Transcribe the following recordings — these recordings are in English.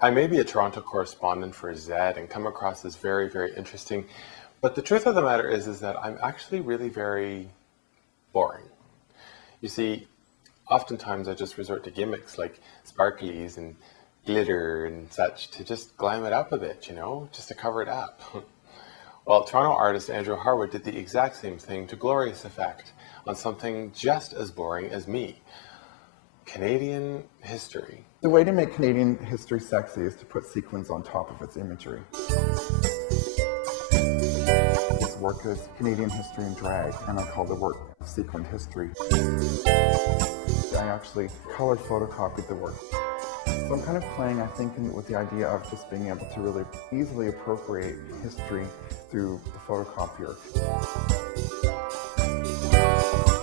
I may be a Toronto correspondent for Zed and come across as very, very interesting, but the truth of the matter is that I'm actually really very boring. You see, oftentimes I just resort to gimmicks like sparklies and glitter and such to just glam it up a bit, just to cover it up. Well, Toronto artist Andrew Hardwood did the exact same thing to glorious effect on something just as boring as me. Canadian history. The way to make Canadian history sexy is to put sequins on top of its imagery. This work is Canadian history in drag, and I call the work sequined history. I actually color photocopied the work. So I'm kind of playing, I think, with the idea of just being able to really easily appropriate history through the photocopier.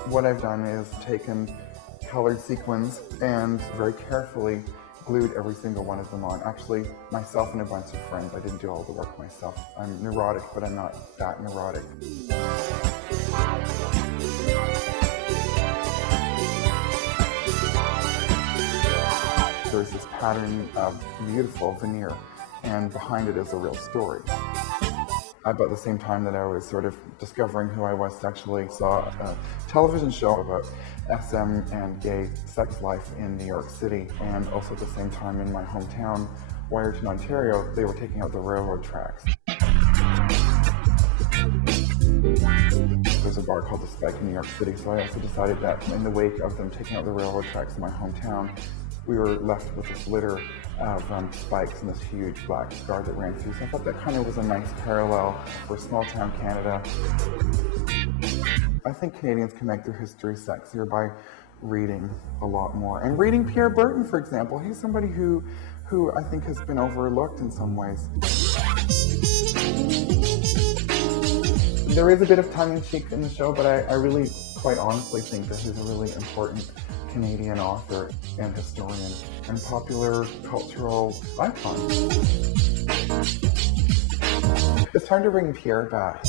What I've done is taken colored sequins and very carefully glued every single one of them on. Actually, myself and a bunch of friends. I didn't do all the work myself. I'm neurotic, but I'm not that neurotic. There's this pattern of beautiful veneer, and behind it is a real story. About the same time that I was sort of discovering who I was sexually, saw a television show about SM and gay sex life in New York City, and also at the same time in my hometown, Wyerton, Ontario, they were taking out the railroad tracks. There's a bar called The Spike in New York City, so I also decided that in the wake of them taking out the railroad tracks in my hometown, we were left with this litter of spikes and this huge black scar that ran through. So I thought that kind of was a nice parallel for small town Canada. I think Canadians can make their history sexier by reading a lot more. And reading Pierre Berton, for example, he's somebody who I think has been overlooked in some ways. There is a bit of tongue-in-cheek in the show, but I really, quite honestly, think that he's a really important Canadian author and historian and popular cultural icon. It's time to bring Pierre back.